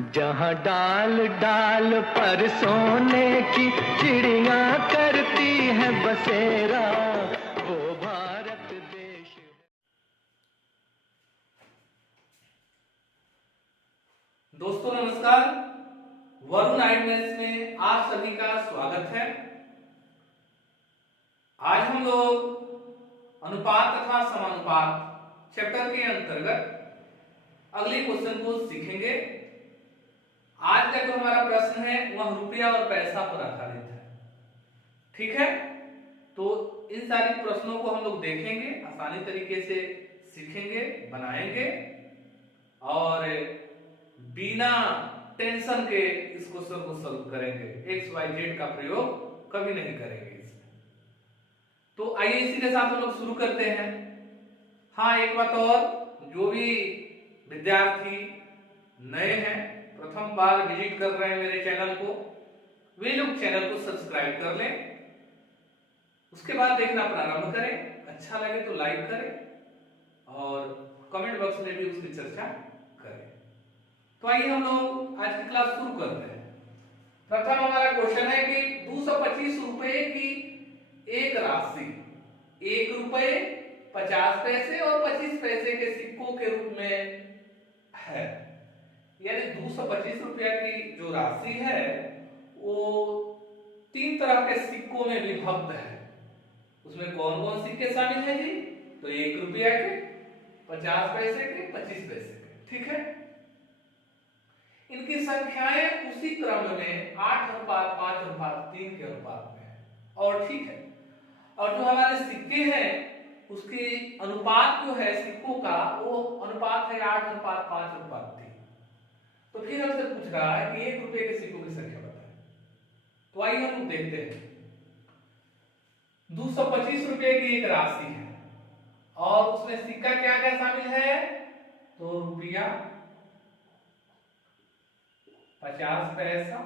जहाँ डाल डाल पर सोने की चिड़िया करती है बसेरा, वो भारत देश है। दोस्तों नमस्कार, वरुण आइडनेस में आप सभी का स्वागत है। आज हम लोग अनुपात तथा समानुपात चैप्टर के अंतर्गत अगले क्वेश्चन को सीखेंगे। आज का जो हमारा प्रश्न है वह रुपया और पैसा पर आधारित है। ठीक है, तो इन सारे प्रश्नों को हम लोग देखेंगे, आसानी तरीके से सीखेंगे, बनाएंगे और बिना टेंशन के इस क्वेश्चन को सॉल्व करेंगे। एक्स वाई जेड का प्रयोग कभी नहीं करेंगे इसमें। तो आइए इसी के साथ हम लोग शुरू करते हैं। हाँ, एक बात और, जो भी विद्यार्थी नए हैं, प्रथम बार विजिट कर रहे हैं मेरे चैनल को, वे लोग चैनल को सब्सक्राइब कर लें। उसके बाद देखना प्रारंभ करें, अच्छा लगे तो लाइक करें और कमेंट बॉक्स में भी उसकी चर्चा करें। तो आइए हम लोग आज की क्लास शुरू करते हैं। प्रथम हमारा क्वेश्चन है कि 225 रुपए की एक राशि 1 रुपए 50 पैसे और 25 पैसे के सिक्कों के रूप में है। यानी 225 रुपया की जो राशि है वो 3 तरह के सिक्कों में विभक्त है। उसमें कौन कौन सिक्के शामिल हैं जी? तो 1 रुपया के, 50 पैसे के, 25 पैसे के। ठीक है, इनकी संख्याएं उसी क्रम में 8:5:3 के अनुपात में है। और ठीक है, और जो हमारे सिक्के हैं उसकी अनुपात जो है सिक्कों का, वो अनुपात है 8:5:3। तो फिर हमसे पूछ रहा है कि 1 रुपये के सिक्कों की संख्या बताएं। तो आइए हम देखते हैं। 225 रुपये की एक राशि है और उसमें सिक्का क्या क्या शामिल है? तो रुपया, 50 पैसा,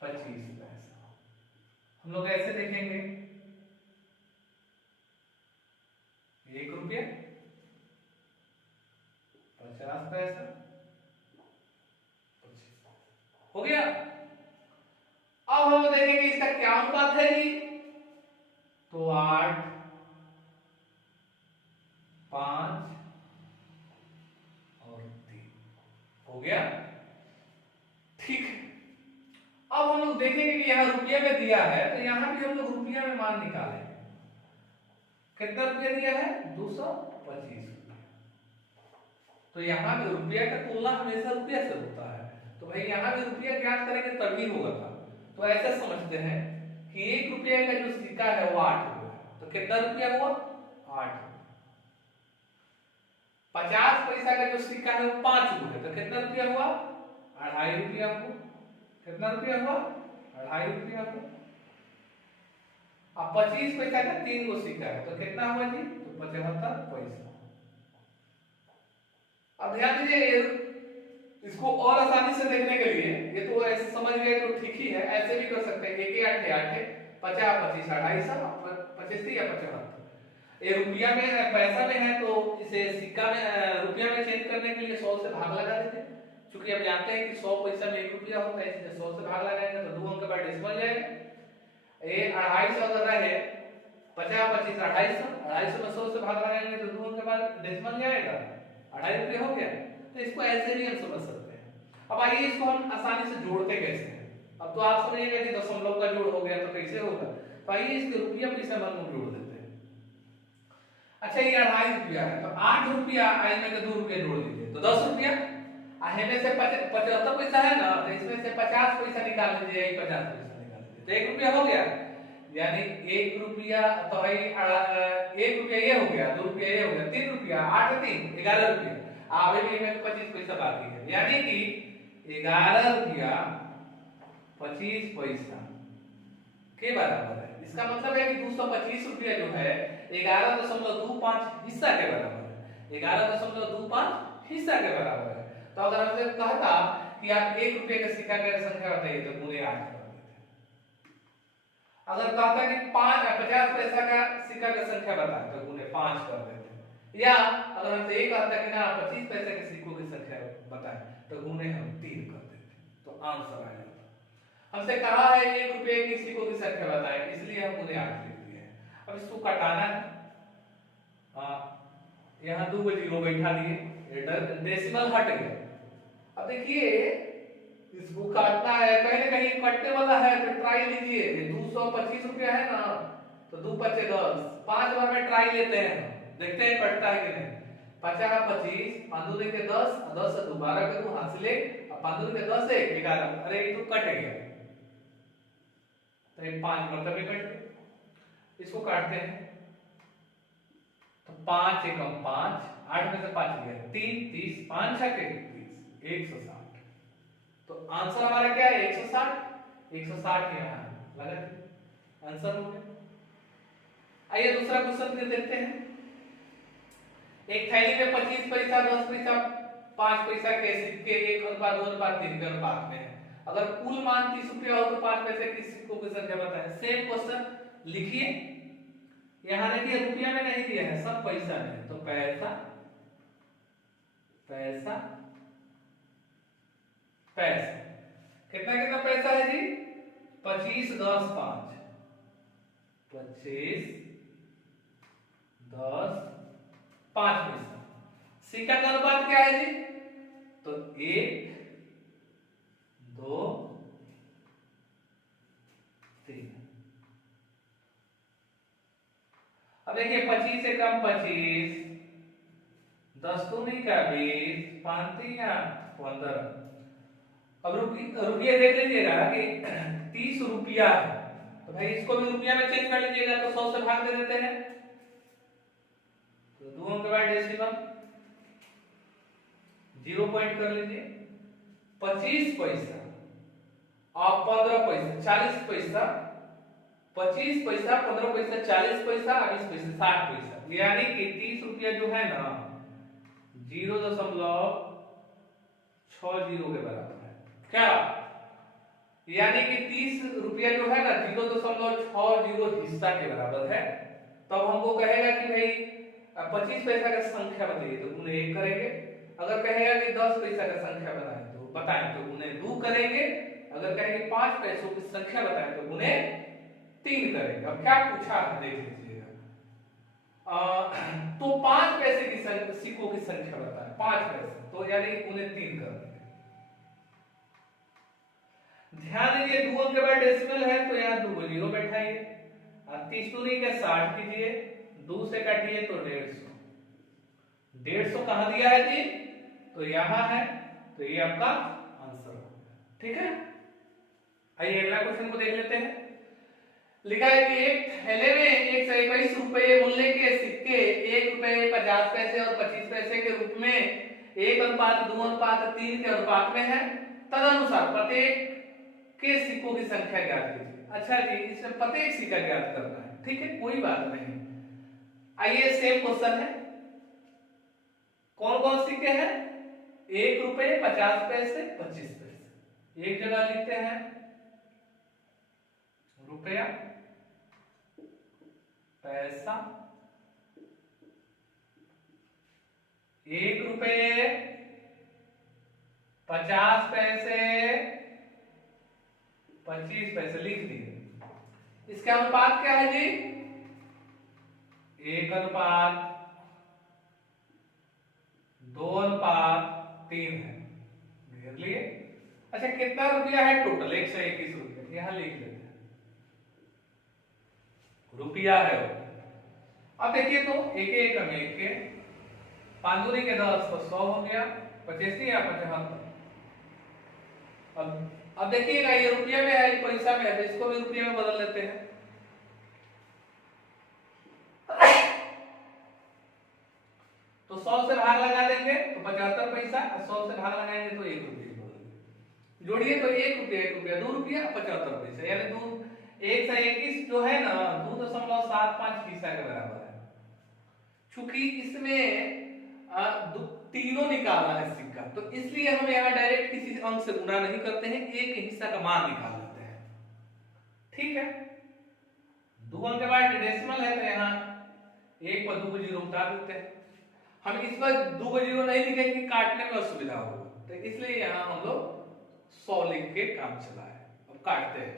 25 पैसा। हम लोग ऐसे देखेंगे, 1 रुपया, 50 पैसा, 25 हो गया। अब हम देखेंगे इसका क्या अनुपात है जी? तो 8, 5 और 3 हो गया। ठीक है, अब हम लोग देखेंगे कि यहां रुपये में दिया है, तो यहां भी हम लोग रुपया में मान निकालेंगे। कितना रुपया दिया है? 225 रुपया। तो यहां भी रुपया का तुलना हमेशा रुपया से होता है, तो भाई यहां भी रुपया ज्ञात करेंगे तभी होगा था। तो ऐसे समझते हैं कि 1 रुपये का जो सिक्का है वो 8 रुपया। तो कितना रुपया हुआ? 8 रुपया। 50 पैसा का जो सिक्का है वो 5 रुपये। तो कितना रुपया हुआ? 2.5 रुपया हुआ। कितना रुपया हुआ? 2.5 रुपया हुआ। अब 25 पैसा का 3 गो सिक्का है, तो कितना हुआ जी? तो 75 पैसा। अब ध्यान दीजिए, इसको और आसानी से देखने के लिए, ये तो ऐसे समझ गए तो ठीक ही है, ऐसे भी कर सकते हैं। 1 8 8 50 25 250 25 या 75। ये रुपया में पैसा में है तो इसे सिक्का में रुपया में चेंज करने के लिए 100 से भाग लगा देते हैं। क्योंकि अब जानते हैं कि 100 पैसा में 1 रुपया होता है, इसलिए 100 से भाग लगाएंगे तो 2 अंक के बाद डेसिमल जाएगा। ये 250 अगर रहे, 50 25 250, 250 में 100 से भाग लगाएंगे तो 2 अंक के बाद डेसिमल जाएगा, 2.5 रुपया हो गया। तो इसको ऐसे भी हम समझ सकते हैं। अब आइए इसको हम आसानी से जोड़ते कैसे हैं। अब तो आप समझिएगा कि दशमलव का जोड़ हो गया तो कैसे होगा। तो आइए इसके रुपया पैसा मान को जोड़ देते हैं। अच्छा, ये 2.5 रुपया है, तो 8 रुपया में के 2 रुपया जोड़ दीजिए तो 10 रुपया। में से 75 पैसा है ना, तो इसमें से 50 पैसा निकाल लीजिए, 50 पैसा निकाल लीजिए तो 1 रुपया हो गया। यानी 1 रुपया, तो भाई 1 रुपया ये हो गया, 2 रुपया ये हो गया, 3 रुपया, 8 3 11 रुपया। आगे भी में 25 पैसा बाकी है, यानी कि 11 रुपया 25 पैसा के बराबर है। इसका मतलब है कि 225 रुपया जो है 11.25 हिस्सा के बराबर है। 11.25 हिस्सा के बराबर है। तो अगर हमसे कहता कि आप 1 रुपये का सिक्का की संख्या बताइए तो पूरे 8 कर देते। अगर कहता कि 50 पैसा का सिक्का की संख्या बताएं तो पूरे 5 कर देते। या अगर हमसे एक कहता कि ना 25 पैसे के सिक्कों की संख्या बताएं तो गुने हम 3 कर देते, तो आंसर आ जाता। हमसे कहा है 1 रुपये की सिक्कों की संख्या बताएं, इसलिए हम गुने 8 लिख दिए हैं। अब इसको कटाना है, यहाँ 2 जीरो बैठा दिए, डेसिमल हट गया। अब देखिए इसको काटना है, कहीं ना कहीं कटने वाला है, तो ट्राई लीजिए। ये 225 रुपया है ना, तो 2 पचे 10, 5 बार में ट्राई लेते हैं, देखते हैं कटता है कि नहीं। 50 25, 5 दूनी के 10, 10 से 12 के 2 हाथ से ले, अब 5 दूनी के 10 है 11, अरे ये तो कट गया, तो ये 5 मतलब कट गया। इसको काटते हैं, तो 5 एकम 5, 8 में से 5 गया 3, 30, 5 छके 30, 160। तो आंसर हमारा क्या है 160, 160 यहाँ लगा दिया, आंसर हो गया। आइए दूसरा क्वेश्चन फिर देखते हैं। एक थैली में 25 पैसा, 10 पैसा, 5 पैसा के सिक्के 1:2:3 के अनुपात में है। अगर कुल मान 30 रुपया हो तो 5 पैसे के सिक्कों की संख्या बताएं। सेम क्वेश्चन लिखिए, यहां देखिए रुपया में नहीं दिया है, सब पैसा में है, तो पैसा पैसा पैसा, कितना कितना पैसा है जी 25 10 5, 25 10 5 पैसा। सिक्का का अनुपात क्या है जी, तो 1 2 3। अब देखिए 25 से कम 25, 10 दूनी का 20, 5 3 15। अब रुपये देख लीजिएगा कि 30 रुपया है, तो भाई इसको भी रुपया में चेंज कर लीजिएगा, तो 100 से भाग दे देते हैं, तो 2 के बाद डेसिमल 0 पॉइंट कर लीजिए। 25 पैसा और 15 पैसा 40 पैसा, 25 पैसा 15 पैसा 40 पैसा 20 पैसा 60 पैसा, यानी कि 30 रुपया जो है ना 0.60 के बराबर है। क्या यानी कि 30 रुपया जो है ना 0.60 हिस्सा के बराबर है। तब हमको कहेगा कि भाई 25 पैसा का संख्या बताइए, तो गुने 1 करेंगे। अगर कहेगा कि 10 पैसा का संख्या बताएं तो गुने 2 करेंगे। अगर कहेंगे 5 पैसों की संख्या बताएं तो गुने 3 करेंगे। अब क्या पूछा है देख लीजिएगा, तो 5 पैसे की सिक्कों की संख्या बताएं, 5 पैसे, तो यानी गुने 3 कर देंगे। ध्यान दीजिए 2 अंक के बाद डेसिमल है, तो यहाँ 2 जीरो बैठाइए, 30 दूनी का 60 कीजिए, 2 से काटिए तो 150। 150 कहां दिया है जी, तो यहां है, तो ये आपका आंसर होगा। ठीक है, आइए अगला क्वेश्चन को देख लेते हैं। लिखा है कि एक थैले में 121 रुपए मूल्य के सिक्के 1 रुपए 50 पैसे और 25 पैसे के रूप में 1:2:3 के अनुपात में है। तदनुसार प्रत्येक के सिक्कों की संख्या ज्ञात कीजिए। अच्छा जी, इसमें प्रत्येक सिक्का ज्ञात करना है, ठीक है, कोई बात नहीं। आइए सेम क्वेश्चन है, कौन कौन सिक्के हैं, 1 रुपए 50 पैसे 25 पैसे। एक जगह लिखते हैं रुपया पैसा, 1 रुपए 50 पैसे 25 पैसे लिख दिए। इसका अनुपात क्या है जी, 1:2:3 है, घेर लिए। अच्छा कितना रुपया है टोटल, 121 रुपया, यहां लिख लेते हैं, रुपया है। अब देखिए तो एक एक में एक के 5 दूनी के 10 तो 100 हो गया, 25 या 75। अब देखिएगा ये रुपया में है, पैसा में है, तो इसको भी रुपये में बदल लेते हैं। तो 100 से भाग लगा देंगे तो 75 पैसा, और 100 से भाग लगाएंगे तो 1 रुपये जोड़िए, तो 1 रुपया 2 रुपया 75 पैसा, यानी 1 से 21 जो है ना 2.75 हिस्सा के बराबर है। चूंकि इसमें तीनों निकालना है सिक्का, तो इसलिए हम यहाँ डायरेक्ट किसी अंक से गुणा नहीं करते हैं, एक हिस्सा का मान निकाल लेते हैं। ठीक है, 2 अंक के बाद डेसिमल है, तो यहाँ 1 पर 2 जीरो उतार देते हैं। हम इस पर 2 जीरो नहीं लिखेंगे, काटने में असुविधा होगा, तो इसलिए यहाँ हम लोग 100 लिख के काम चला है। अब काटते हैं,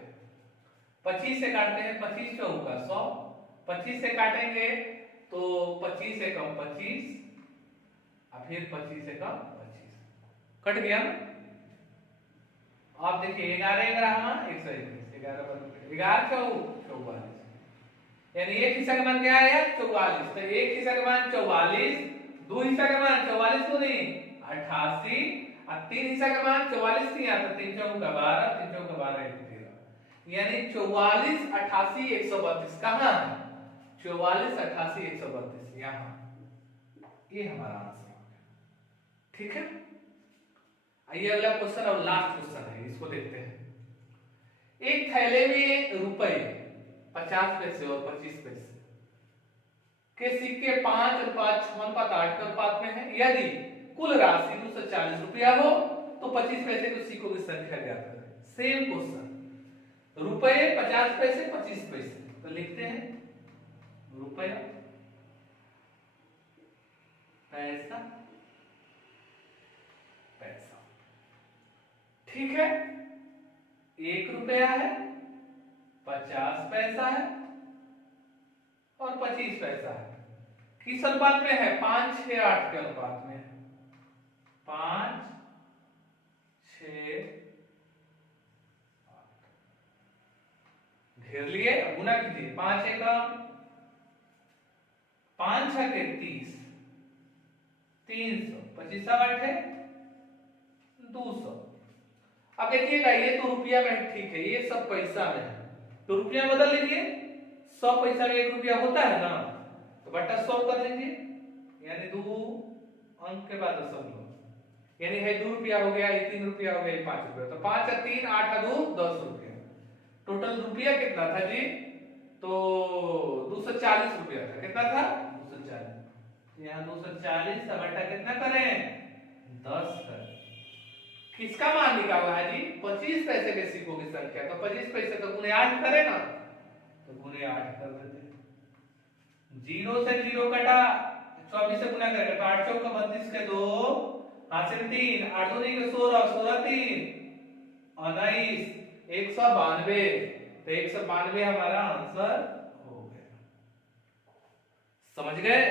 25 से काटते हैं, 25 चौका 100, 25 से काटेंगे तो 25 से कम 25 और फिर 25 से कम 25, कट गया ना। आप देखिए 11 11 121, 11 44, यानी एक हिस्सा का मान क्या आया 44, तो एक हिस्सा का मान 44, दो हिस्सा का मान 44 तो नहीं 88, और तीन हिस्सा का मान 44 नहीं आता, 3 चौका 12, 3 चौका 12 13, यानी 44 88 132 कहां है, 44 88 132 यहां, ये हमारा आंसर है। ठीक है, आइए अगला क्वेश्चन और लास्ट क्वेश्चन है, इसको देखते हैं। एक थैले में रुपए 50 पैसे और 25 पैसे के सिक्के 5 और 5 8 के अनुपात में है। यदि कुल राशि 240 रुपया हो तो 25 पैसे के सिक्कों की संख्या ज्ञात करें। सेम क्वेश्चन, रुपए 50 पैसे 25 पैसे, तो लिखते हैं रुपया पैसा पैसा। ठीक है, 1 रुपया है, 50 पैसा है और 25 पैसा है। किस अनुपात में है, 5 6 8 के अनुपात में है, 5 6 8 घेर लिए, गुना कीजिए, 5 एकम 5 6 के 30, 300, 25 8 है 200। अब देखिएगा ये तो रुपया में ठीक है, ये सब पैसा में है, तो रुपया बदल लीजिए, 100 पैसा में 1 रुपया होता है ना, तो बटा 100 कर लीजिए, यानी 2 अंक के बाद सब लोग, यानी है 2 रुपया हो गया, ये 3 रुपया हो गया, ये 5 रुपया, तो 5 और 3 8 और 2 10 रुपया। टोटल रुपया कितना था जी, तो 240 रुपया था, कितना था 240, यहाँ 240 का बटा कितना करें 10 करें। किसका मान निकालना है जी, 25 पैसे के सिक्कों की संख्या, तो 25 पैसे तो गुने 8 करे ना, तो गुने 8 कर देते, 0 से 0 कटा, 24 से गुना करेगा तो 8 चौका 32 के 2, 5 से 3, 8 दूनी के 16, 16 3 19, 192, तो 192 हमारा आंसर हो गया। समझ गए?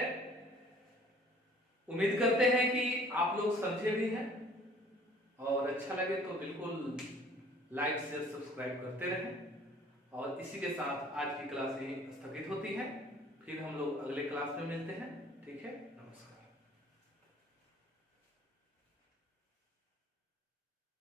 उम्मीद करते हैं कि आप लोग समझे भी हैं, और अच्छा लगे तो बिल्कुल लाइक शेयर सब्सक्राइब करते रहें। और इसी के साथ आज की क्लास यहीं स्थगित होती है, फिर हम लोग अगले क्लास में मिलते हैं। ठीक है।